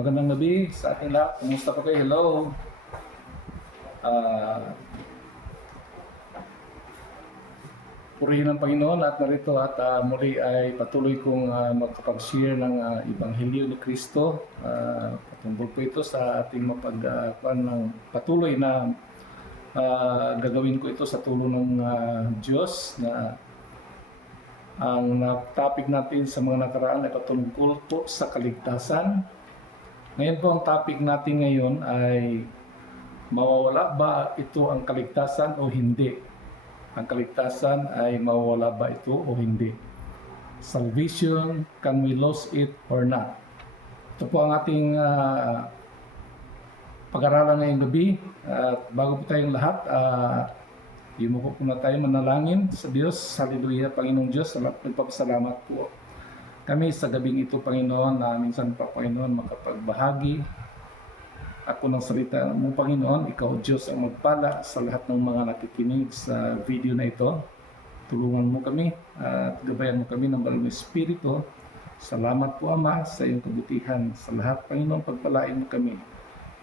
Magandang gabi sa ating lahat. Kumusta po kayo? Hello. Ah, Purihin ang Panginoon at narito at muli ay patuloy kong makapag-share ng Ebanghelyo ni Kristo. Patungkol po ito sa ating ng patuloy na gagawin ko ito sa tulong ng Diyos na ang topic natin sa mga nakaraan ay patungkol po sa kaligtasan. Ngayon po ang topic natin ngayon ay mawawala ba ito ang kaligtasan o hindi? Ang kaligtasan ay mawawala ba ito o hindi? Salvation, can we lose it or not? Ito po ang ating pag-aralan ngayong gabi. At bago po tayong lahat, yumuko po na tayo manalangin sa Diyos. Hallelujah, Panginoong Diyos. Nagpapasalamat po kami sa gabing ito, Panginoon, na minsan pa, Panginoon, makapagbahagi ako ng salita mo, Panginoon. Ikaw, Diyos, ang magpala sa lahat ng mga nakikinig sa video na ito. Tulungan mo kami at gabayan mo kami ng banal na Espiritu. Salamat po, Ama, sa iyong kabutihan. Sa lahat, Panginoon, pagpalain mo kami.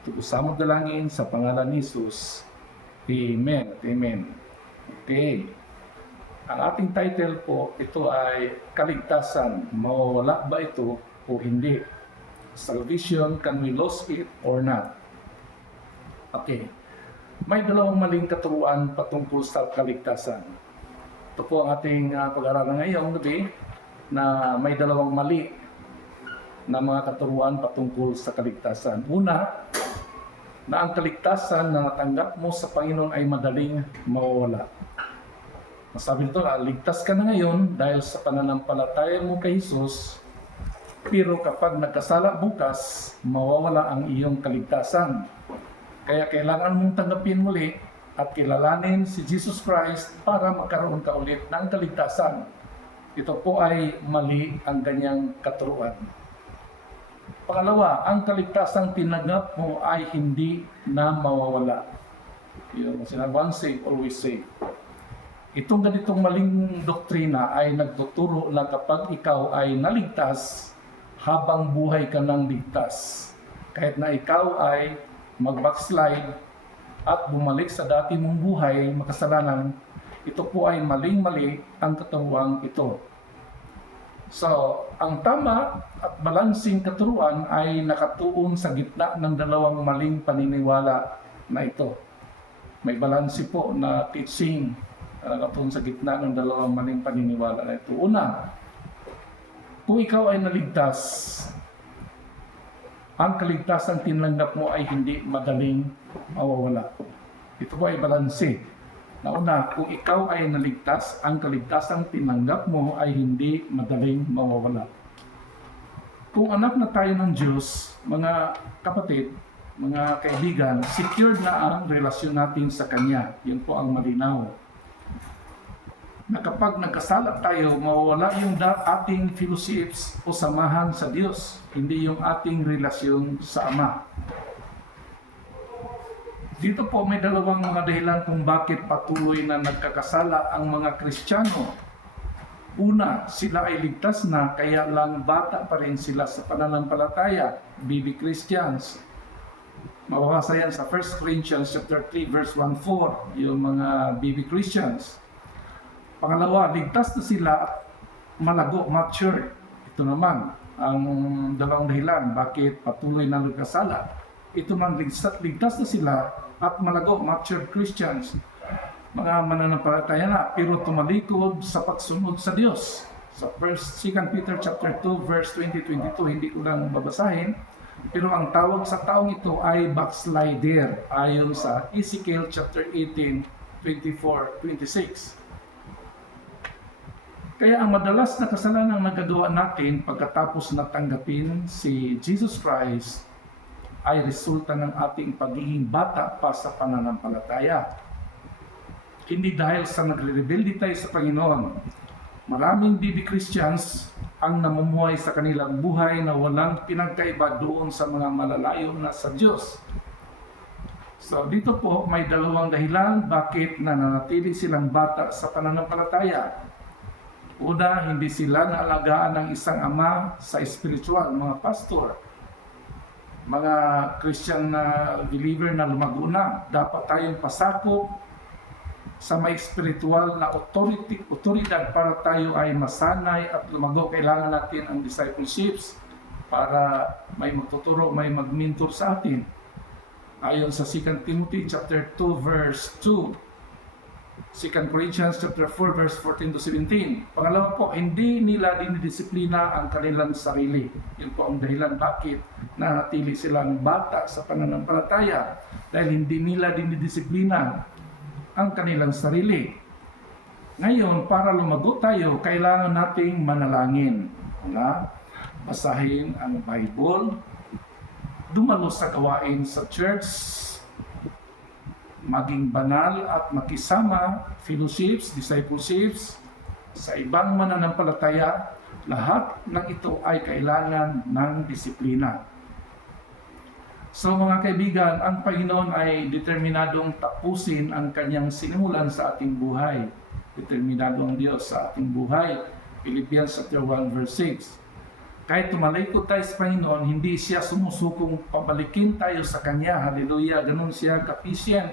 Ito po sa dalangin sa pangalan ni Jesus. Amen at amen. Okay. Ang ating title po, ito ay Kaligtasan. Mawawala ba ito o hindi? Salvation, can we lose it or not? Okay. May dalawang maling katuruan patungkol sa kaligtasan. Ito po ang ating pag-aralan ngayong gabi na may dalawang mali na mga katuruan patungkol sa kaligtasan. Una, na ang kaligtasan na natanggap mo sa Panginoon ay madaling mawawala. Masabi nito na, ligtas ka na ngayon dahil sa pananampalataya mo kay Jesus, pero kapag nagkasala bukas, mawawala ang iyong kaligtasan. Kaya kailangan mong tanggapin muli at kilalanin si Jesus Christ para magkaroon ka ulit ng kaligtasan. Ito po ay mali ang ganyang katuruan. Pangalawa, ang kaligtasang tinanggap mo ay hindi na mawawala. Yung sinabi, once saved, always saved. Itong ganitong maling doktrina ay nagtuturo na kapag ikaw ay naligtas, habang buhay ka ng ligtas. Kahit na ikaw ay mag-backslide at bumalik sa dati mong buhay, makasalanan, ito po ay maling-mali ang katuruang ito. So, ang tama at balansing katuruan ay nakatuon sa gitna ng dalawang maling paniniwala na ito. May balansi po na teaching nakatuon sa gitna ng dalawang maling paniniwala na ito. Una, kung ikaw ay naligtas, ang kaligtasang tinanggap mo ay hindi madaling mawawala. Ito po ay balanse. Nauna, kung ikaw ay naligtas, ang kaligtasang tinanggap mo ay hindi madaling mawawala. Kung anak na tayo ng Diyos, mga kapatid, mga kaibigan, secured na ang relasyon natin sa Kanya. Yun po ang malinaw. Na kapag nagkasala tayo, mawawala yung ating fellowships o samahan sa Diyos, hindi yung ating relasyon sa Ama. Dito po may dalawang mga dahilan kung bakit patuloy na nagkakasala ang mga Kristiyano. Una, sila ay ligtas na, kaya lang bata pa rin sila sa pananampalataya, baby Christians. Mababasa yan sa 1 Corinthians chapter 3 verse 1-4, yung mga baby Christians. Pangalawa, ligtas na sila at malago, mature. Ito naman ang dalawang dahilan bakit patuloy na nagkasala. Ito man, ligtas na sila at malago, mature Christians. Mga mananampalataya na, pero tumalikod sa pagsunod sa Diyos. Sa 2 Peter chapter 2 verse 20-22, hindi ko lang babasahin. Pero ang tawag sa taong ito ay backslider ayon sa Ezekiel chapter 18, 24-26. Kaya ang madalas na kasalanang nagagawa natin pagkatapos na tanggapin si Jesus Christ ay resulta ng ating pagiging bata pa sa pananampalataya. Hindi dahil sa nagre-rebelde tayo sa Panginoon. Maraming baby Christians ang namumuhay sa kanilang buhay na walang pinagkaiba doon sa mga malalayo na sa Diyos. So dito po may dalawang dahilan bakit nananatili silang bata sa pananampalataya. Una, hindi sila naalagaan ng isang ama sa espiritual, mga pastor. mga Christian na believer na lumago na, dapat tayong pasakop sa may spiritual na otoridad para tayo ay masanay at lumago. Kailangan natin ang discipleships para may magtuturo, may mag-mentor sa atin. Ayon sa 2 Timothy chapter 2 verse 2, 2 Corinthians chapter 4 verse 14 to 17. Pangalawa po, hindi nila dinidisiplina ang kanilang sarili. Yun po ang dahilan bakit nanatili silang bata sa pananampalataya, dahil hindi nila dinidisiplina ang kanilang sarili. Ngayon, para lumago tayo, kailangan nating manalangin. Basahin ang Bible, dumalo sa gawain sa church, maging banal at makisama, fellowships, discipleships, sa ibang mananampalataya. Lahat ng ito ay kailangan ng disiplina. So mga kaibigan, ang Panginoon ay determinadong tapusin ang kanyang sinimulan sa ating buhay. Determinado ang Diyos sa ating buhay. Philippians chapter 1 verse 6. Kahit tumalikod tayo sa Panginoon, hindi siya sumusukong pabalikin tayo sa Kanya. Hallelujah! Ganun siya ka-patient.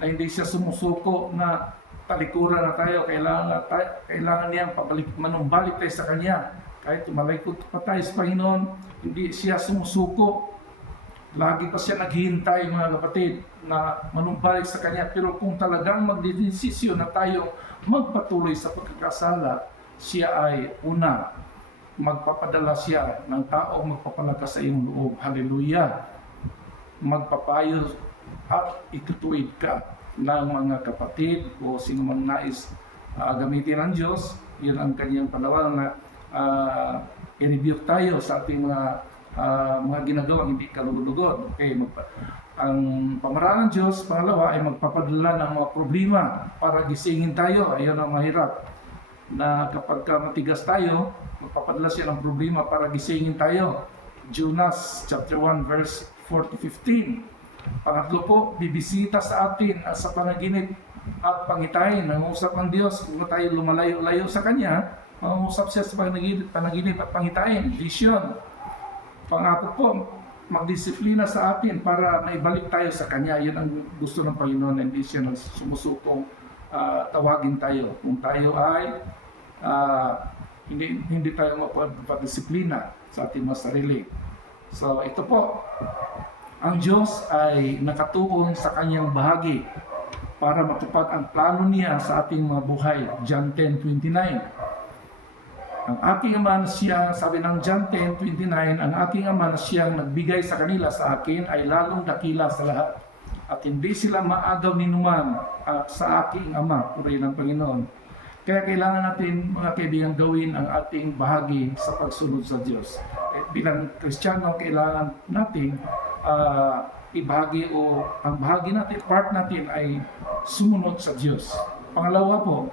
Na hindi siya sumusuko na talikuran na tayo. Kailangan niyang manumbalik tayo sa Kanya. Kahit tumalikod pa tayo sa Panginoon, hindi siya sumusuko. Lagi pa siya naghihintay, mga kapatid, na manumbalik sa Kanya. Pero kung talagang magdedesisyon na tayo magpatuloy sa pagkakasala, siya ay una. Magpapadala siya ng tao, magpapalakas sa iyong loob. Hallelujah! Magpapayo at itutuwid ka ng mga kapatid o sino mang nais gamitin ng Diyos. Yun ang kanyang panawagan na i-rebuke tayo sa ating mga ginagawang hindi kalugod-lugod. Okay, ang pamaraan ng Diyos, pangalawa, ay magpapadala ng mga problema para gisingin tayo. Ayun ang mahirap, na kapag matigas tayo, magpapadala siya ng problema para gisingin tayo. Jonas chapter 1 verse 4-15. Pangatlo po, bibisita sa atin sa panaginip at pangitain. Nangusap ang Diyos kung tayo lumalayo-layo sa Kanya. Mangusap siya sa panaginip at pangitain, vision. Pang-apat po, magdisiplina sa atin para maibalik tayo sa Kanya. Yan ang gusto ng Panginoon, hindi siya sumusukong tawagin tayo. Kung tayo ay hindi tayo mapadisiplina sa ating mga sarili. So ito po, ang Diyos ay nakatuon sa kanyang bahagi para matupad ang plano niya sa ating mga buhay. John 10:29. Ang aking ama na siya, sabi ng John 10:29, ang aking ama na siyang nagbigay sa kanila sa akin ay lalong dakila sa lahat. At hindi sila maagaw ni numan sa aking ama, purihin ng Panginoon. Kaya kailangan natin, mga kaibigan, gawin ang ating bahagi sa pagsunod sa Diyos. Bilang Kristiyano, kailangan natin ibahagi o ang bahagi natin, part natin ay sumunod sa Diyos. Pangalawa po,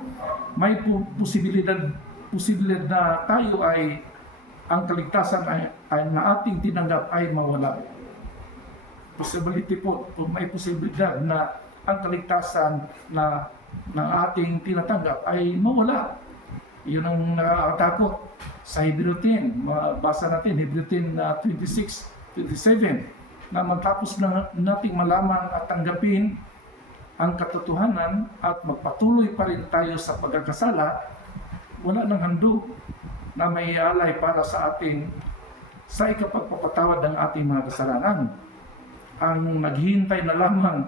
may posibilidad na tayo ay ang kaligtasan ay na ating tinanggap ay mawala. Possibility po, may posibilidad na ang kaligtasan na ating tinatanggap ay mawala. Yun ang nakakatakot sa Hebrew 10. Basa natin, Hebrew 10, 26-27, na matapos na nating malaman at tanggapin ang katotohanan at magpatuloy pa rin tayo sa pagkakasala, wala nang handog na may alay para sa ating sa ikapagpapatawad ng ating mga kasalanan. Ang naghihintay na lamang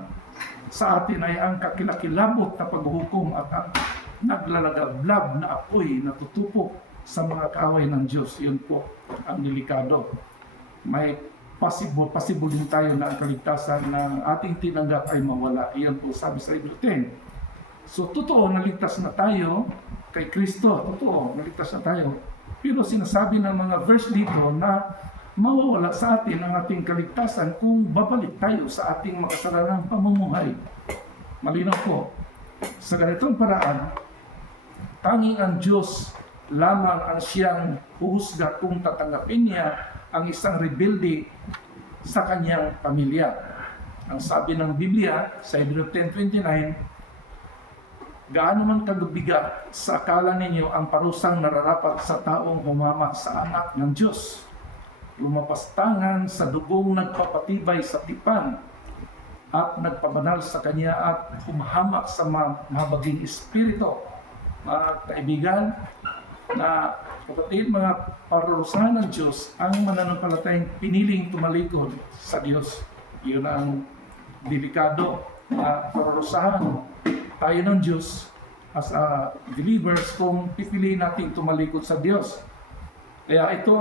sa atin ay ang kakilakilabot na paghuhukom at ang naglalagablab na apoy na tutupok sa mga kaaway ng Diyos. Yun po ang delikado. May possible din tayo na ang kaligtasan ng ating tinanggap ay mawala. Iyan po sabi sa Hebrew 10. So totoo, naligtas na tayo kay Kristo. Totoo, naligtas na tayo. Pero sinasabi ng mga verse dito na mawawala sa atin ang ating kaligtasan kung babalik tayo sa ating makasalanang pamumuhay. Malinaw po, sa ganitong paraan, tanging ang Diyos lamang ang siyang huhusga kung tatanggapin niya ang isang rebelde sa kanyang pamilya. Ang sabi ng Biblia sa Hebrew 10:29, gaano man kabigat sa akala ninyo ang parusang nararapat sa taong humama sa anak ng Diyos. lumapastangan sa dugong nagpapatibay sa tipan at nagpabanal sa kanya at humahamak sa mahabaging espiritu. Mga kaibigan, na kapatid, mga parurusahan ng Diyos ang mananampalatayang piniling tumalikod sa Diyos. Yun ang delikado na parurusahan tayo ng Diyos as a believers kung pipiliin natin tumalikod sa Diyos. Kaya ito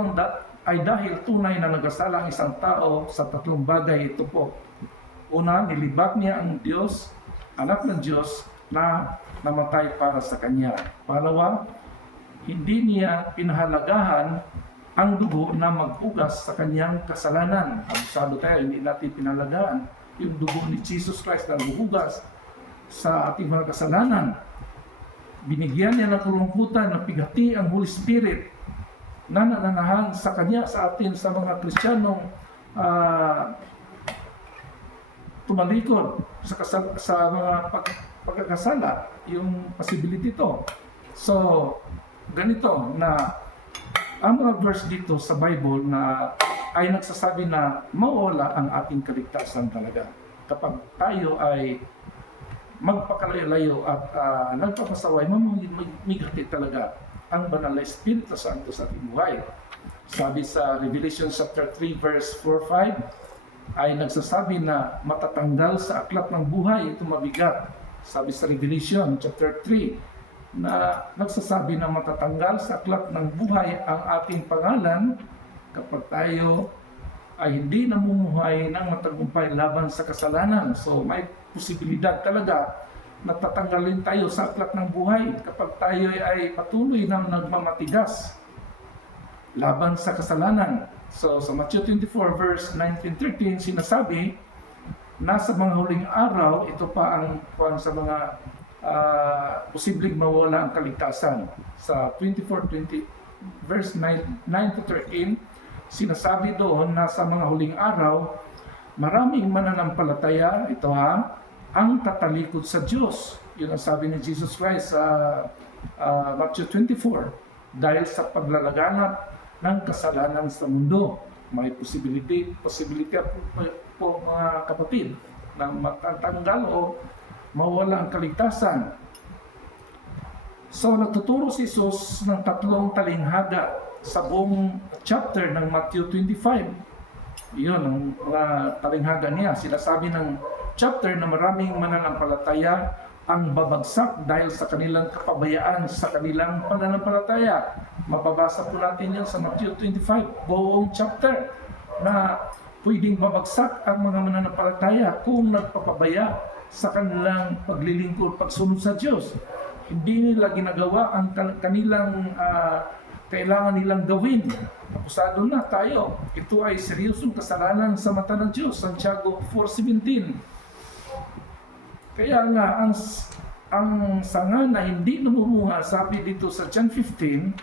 ay dahil tunay na nagasala ang isang tao sa tatlong bagay. Ito po. Una, nilibak niya ang Diyos, anak ng Diyos, na namatay para sa kanya. Pangalawa, hindi niya pinahalagahan ang dugo na maghugas sa kanyang kasalanan. Abusado tayo, hindi natin pinalagahan yung dugo ni Jesus Christ na maghugas sa ating mga kasalanan. Binigyan niya ng kalungkutan na pigati ang Holy Spirit na nananahan sa kanya, sa atin, sa mga Kristiyanong tumalikod sa mga pagkakasala, yung possibility to. So, ganito na ang mga verse dito sa Bible na ay nagsasabi na mawala ang ating kaligtasan talaga kapag tayo ay magpakalayo-layo at nagpapasaway, mamigati talaga ang banal na Espiritu Santo sa ating buhay. Sabi sa Revelation chapter 3 verse 4-5 ay nagsasabi na matatanggal sa aklat ng buhay ito mabigat. Sabi sa Revelation chapter 3 na nagsasabi na matatanggal sa aklat ng buhay ang ating pangalan kapag tayo ay hindi namumuhay ng matagumpay laban sa kasalanan. So may posibilidad talaga na tatanggalin tayo sa aklat ng buhay kapag tayo ay patuloy na nagmamatigas laban sa kasalanan. So sa Matthew 24 verse 19-13 sinasabi na sa mga huling araw, ito pa ang sa mga posibleng mawala ang kaligtasan. Sa 24:20 verse 9-13 sinasabi doon na sa mga huling araw maraming mananampalataya, ito ang tatalikod sa Diyos. Yun ang sabi ni Jesus Christ sa Matthew 24. Dahil sa paglalaganap ng kasalanan sa mundo, may posibility po mga kapatid na matatanggal o mawala ang kaligtasan. So nagtuturo si Jesus ng tatlong talinghaga sa buong chapter ng Matthew 25. Iyon ang mga talinghaga niya. Sinasabi ng chapter na maraming mananampalataya ang babagsak dahil sa kanilang kapabayaan sa kanilang pananampalataya. Mababasa po natin yan sa Matthew 25, buong chapter, na pwedeng babagsak ang mga mananampalataya kung nagpapabaya sa kanilang paglilingkod, pagsunod sa Diyos. Hindi nila ginagawa ang kanilang kailangan nilang gawin. Akusado na tayo. Ito ay seryosong kasalanan sa mata ng Diyos. Santiago 4:17. Kaya nga, ang sanga na hindi namumunga, sabi dito sa John 15,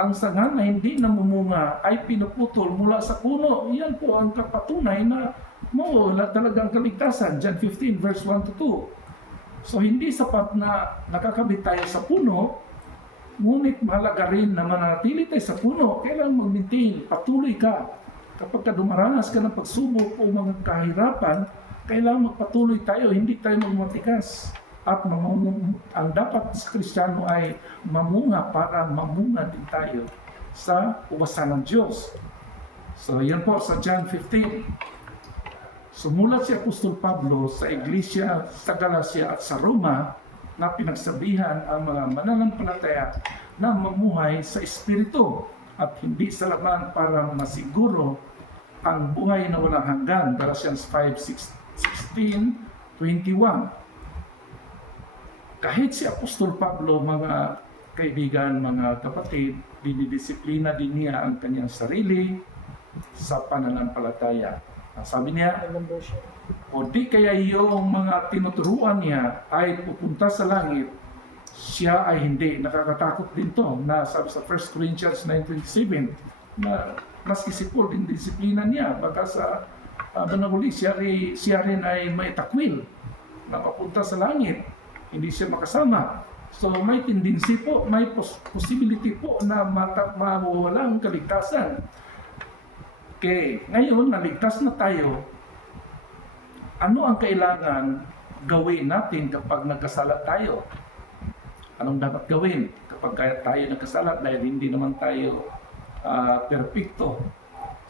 ang sanga na hindi namumunga ay pinuputol mula sa puno. Yan po ang kapatunay na mawala talagang kaligtasan. John 15 verse 1-2. So hindi sapat na nakakabit tayo sa puno, ngunit mahalaga rin na manatili tayo sa puno. Kailangan mag-maintain, patuloy ka. Kapag dumaranas ka ng pagsubok o mga kahirapan, kailangan magpatuloy tayo, hindi tayo magmatigas. At ang dapat sa Kristiyano ay mamunga para mamunga din tayo sa uwasan ng Diyos. So yan po sa John 15. Sumulat si Apostol Pablo sa iglesia sa Galacia at sa Roma na pinagsabihan ang mga mananampalataya na mamuhay sa Espiritu at hindi sa laman para masiguro ang buhay na walang hanggan. Galatians 5:16-21. Kahit si Apostol Pablo, mga kaibigan, mga kapatid, dinidisiplina din niya ang kanyang sarili sa pananampalataya. Sabi niya, o di kaya yung mga tinuturuan niya ay pupunta sa langit, siya ay hindi. Nakakatakot din to na sabi sa 1 Corinthians 9:27 na maski si Paul din disiplina niya. Baka sa banahuli siya rin ay may takwil na papunta sa langit. Hindi siya makasama. So may tendency po, may possibility po na mawala ang kaligtasan. Okay, ngayon naligtas na tayo. Ano ang kailangan gawin natin kapag nagkasala tayo? Anong dapat gawin kapag tayo nagkasala dahil hindi naman tayo perpekto?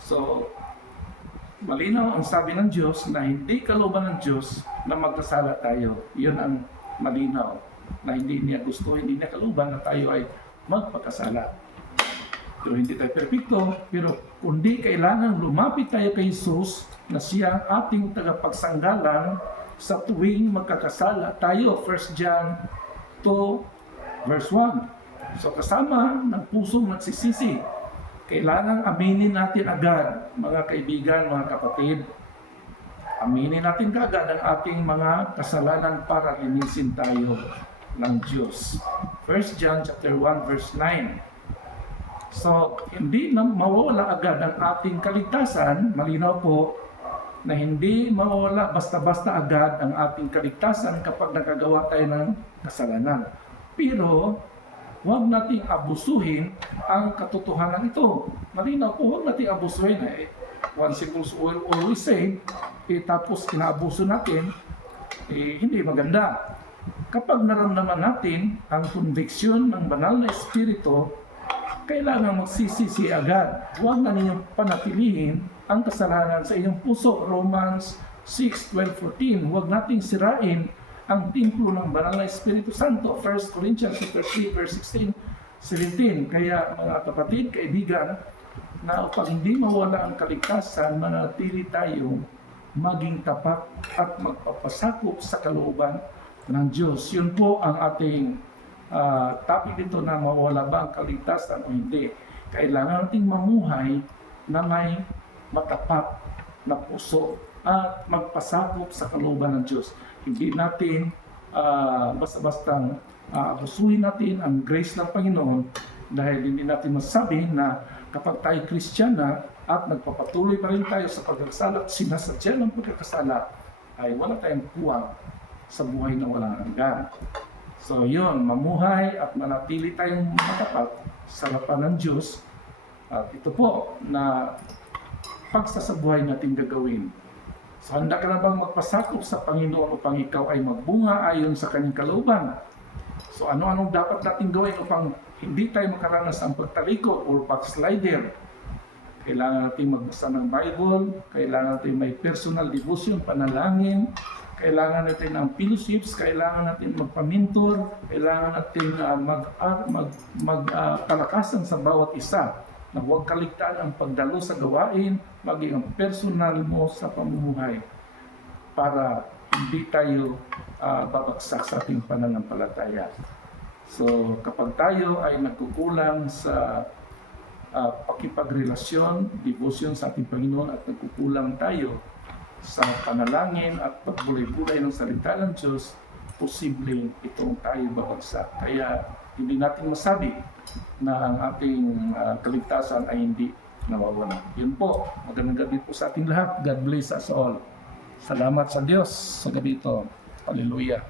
So, malinaw ang sabi ng Diyos na hindi kalooban ng Diyos na magkasala tayo. Yun ang malinaw na hindi niya gusto, hindi niya kalooban na tayo ay magpakasala. Pero hindi tayo perfecto, pero kundi kailangan lumapit tayo kay Jesus na siya ang ating tagapagsanggalang sa tuwing magkakasala tayo. 1 John 2 verse 1. So kasama ng pusong nagsisisi, kailangan aminin natin agad, mga kaibigan, mga kapatid. Aminin natin kaagad ang ating mga kasalanan para linisin tayo ng Diyos. 1 John chapter 1 verse 9. So, hindi na mawawala agad ang ating kaligtasan. Malinaw po na hindi mawawala basta-basta agad ang ating kaligtasan kapag nakagawa tayo ng kasalanan. Pero, huwag nating abusuhin ang katotohanan ito. Malinaw po, huwag nating abusuhin. One simple will always say, tapos inaabuso natin, hindi maganda. Kapag naramdaman natin ang conviction ng banal na espiritu, kailangan magsisisi agad. Huwag na ninyong panatilihin ang kasalanan sa inyong puso. Romans 6:12-14. Huwag nating sirain ang templo ng banal na Espiritu Santo. 1 Corinthians 3 verse 16-17. Kaya mga kapatid, kaibigan, na upang hindi mawala ang kaligtasan, manatili tayong maging tapat at magpapasakop sa kalooban ng Diyos. Yun po ang ating topic dito na mawala ba ang kaligtasan o hindi. Kailangan nating mamuhay na may matapat na puso at magpasakop sa kalooban ng Diyos. Hindi natin basta-bastang abusuhin natin ang grace ng Panginoon dahil hindi natin masabi na kapag tayo Kristiyana at nagpapatuloy pa rin tayo sa pagkakasala at sinasadya ng pagkakasala ay wala tayong puwang sa buhay na walang hanggan. So yun, mamuhay at manatili tayong matapat sa harapan ng Diyos. At ito po na pagsasabuhay natin gagawin. So handa ka na bang magpasakop sa Panginoon upang ikaw ay magbunga ayon sa kanyang kalooban? So ano-anong dapat natin gawin upang hindi tayo makaranas ng pagtalikod o backslider? Kailangan natin magbasa ng Bible, kailangan natin may personal devotion, panalangin, kailangan natin ng fellowships, kailangan natin magpamintor, kailangan natin magpalakasan sa bawat isa na huwag kaligtaan ang pagdalo sa gawain, maging ang personal mo sa pamumuhay para hindi tayo babagsak sa ating pananampalataya. So kapag tayo ay nagkukulang sa pakipagrelasyon, devotion sa ating Panginoon at nagkukulang tayo sa panalangin at pagbulay-bulay ng salita ng Diyos, posibleng itong tayo babagsak. Kaya hindi natin masabi na ang ating kaligtasan ay hindi nawawala. Yun po, magandang gabi po sa ating lahat. God bless us all. Salamat sa Diyos sa gabi ito. Hallelujah.